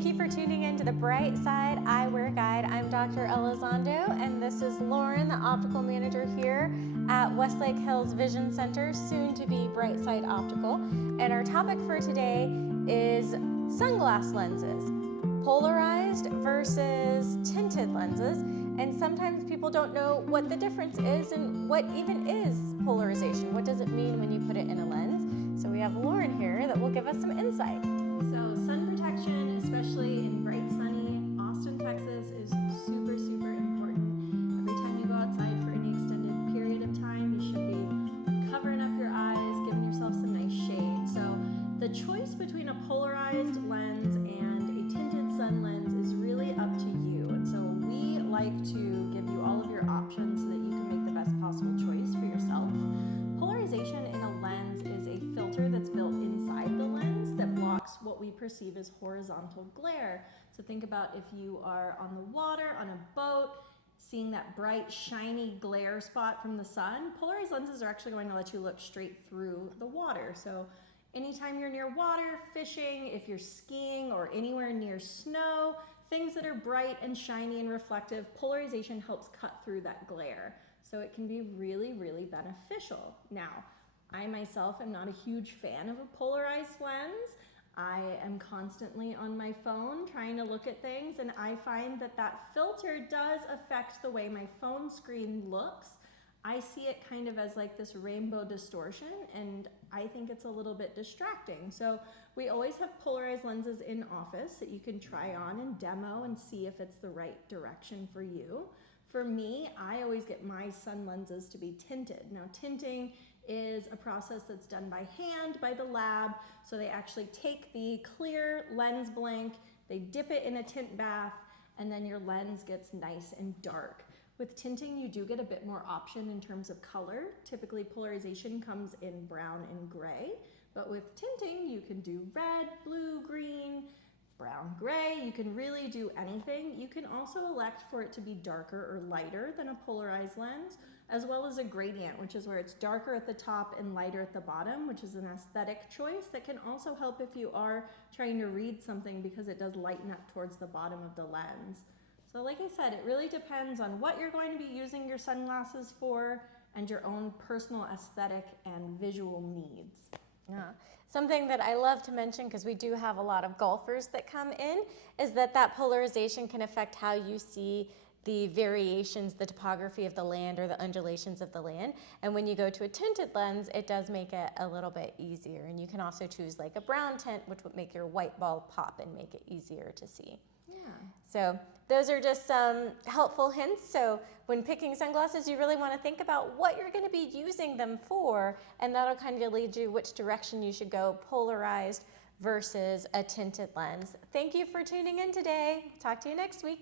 Thank you for tuning in to the Bright Side Eyewear Guide. I'm Dr. Elizondo, and this is Lauren, the Optical Manager here at Westlake Hills Vision Center, soon to be Bright Side Optical. And our topic for today is sunglass lenses, polarized versus tinted lenses. And sometimes people don't know what the difference is and what even is polarization. What does it mean when you put it in a lens? So we have Lauren here that will give us some insight. So sun protection, especially in bright sunny Austin, Texas, is super, super important. Every time you go outside for any extended period of time, you should be covering up your eyes, giving yourself some nice shade. So the choice between a polarized lens and a tinted sun lens is really up to you. And so we like to give you all of your options so that you can make the best possible choice for yourself. Polarization in a lens is a filter that's built inside the lens that blocks what we perceive as horizontal glare. So think about if you are on the water, on a boat, seeing that bright, shiny glare spot from the sun. Polarized lenses are actually going to let you look straight through the water. So anytime you're near water, fishing, if you're skiing or anywhere near snow, things that are bright and shiny and reflective, polarization helps cut through that glare. So it can be really, really beneficial. Now, I myself am not a huge fan of a polarized lens. I am constantly on my phone trying to look at things, and I find that that filter does affect the way my phone screen looks. I see it kind of as like this rainbow distortion, and I think it's a little bit distracting. So we always have polarized lenses in office that you can try on and demo and see if it's the right direction for you. For me, I always get my sun lenses to be tinted. Now, tinting is a process that's done by hand by the lab. So they actually take the clear lens blank, they dip it in a tint bath, and then your lens gets nice and dark. With tinting, you do get a bit more option in terms of color. Typically, polarization comes in brown and gray, but with tinting, you can do red, blue, green, brown, gray. You can really do anything. You can also elect for it to be darker or lighter than a polarized lens, as well as a gradient, which is where it's darker at the top and lighter at the bottom, which is an aesthetic choice that can also help if you are trying to read something because it does lighten up towards the bottom of the lens. So like I said, it really depends on what you're going to be using your sunglasses for and your own personal aesthetic and visual needs. Yeah. Something that I love to mention, because we do have a lot of golfers that come in, is that polarization can affect how you see the variations, the topography of the land or the undulations of the land. And when you go to a tinted lens, it does make it a little bit easier. And you can also choose like a brown tint, which would make your white ball pop and make it easier to see. Yeah. So those are just some helpful hints. So when picking sunglasses, you really want to think about what you're going to be using them for, and that'll kind of lead you which direction you should go, polarized versus a tinted lens. Thank you for tuning in today. Talk to you next week.